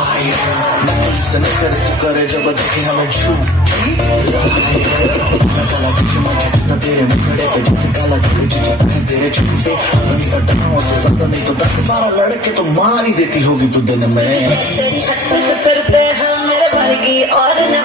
से न करे तू करे जब देखे हमें झूठी तेरे मुखड़े पे जैसे काला चिपता है तेरे झूठे अपनी अदाओं से ज्यादा नहीं तो 10-12 लड़के तो मार ही देती होगी तू दिन में छत से फिरते हैं मेरे बाल की और न